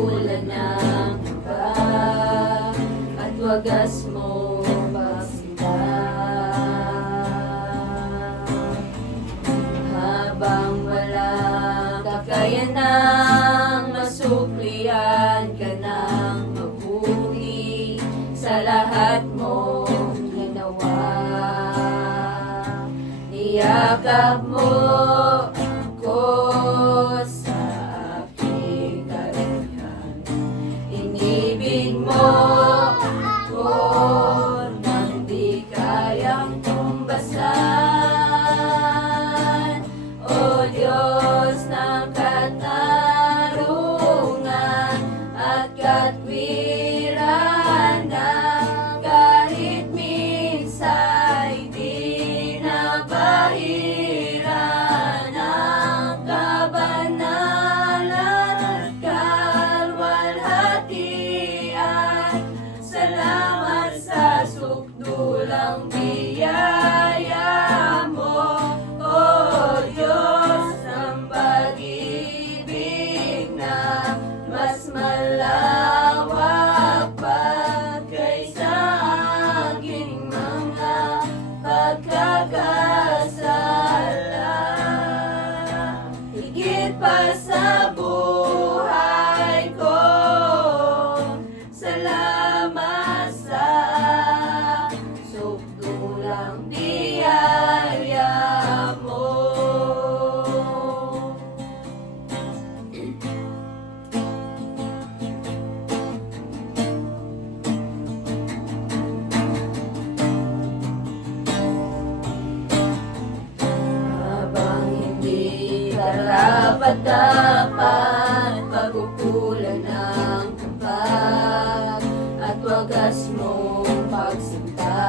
pagkukulan ng iba at wagas mo pagsinta. Habang walang kakayanang masuklian ka ng mabuti sa lahat mong ginawa. Niyakap mo ako sa aking karangyaan. Inibig mo ako nang di kayang tumbasan. O Diyos ng katarungan at katwiran na kahit minsa'y di nabahiran ang kabanalan at kalwalhatian. Salamat sa sukdulang biyaya mo, O Diyos ng pag-ibig na mas malawak pa kaysa aking mga pagkakasala. Higit pa sa buhay ko, salamat sa sukdulang biyaya mo. Habang hindi karapat-dapat pagkukulan ng kapag at wagas mong pagsinta.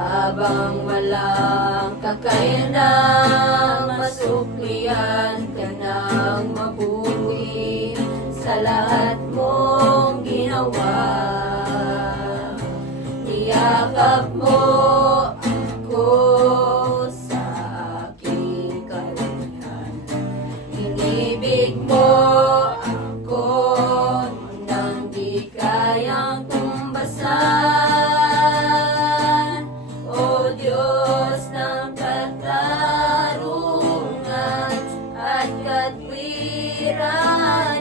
Habang walang kakayanang masuklian ka ng mabuti sa lahat mong ginawa. Niyakap mo ako sa aking karangyaan. Inibig mo ako nang di kayang tumbasan. O Diyos ng katarungan at katwiran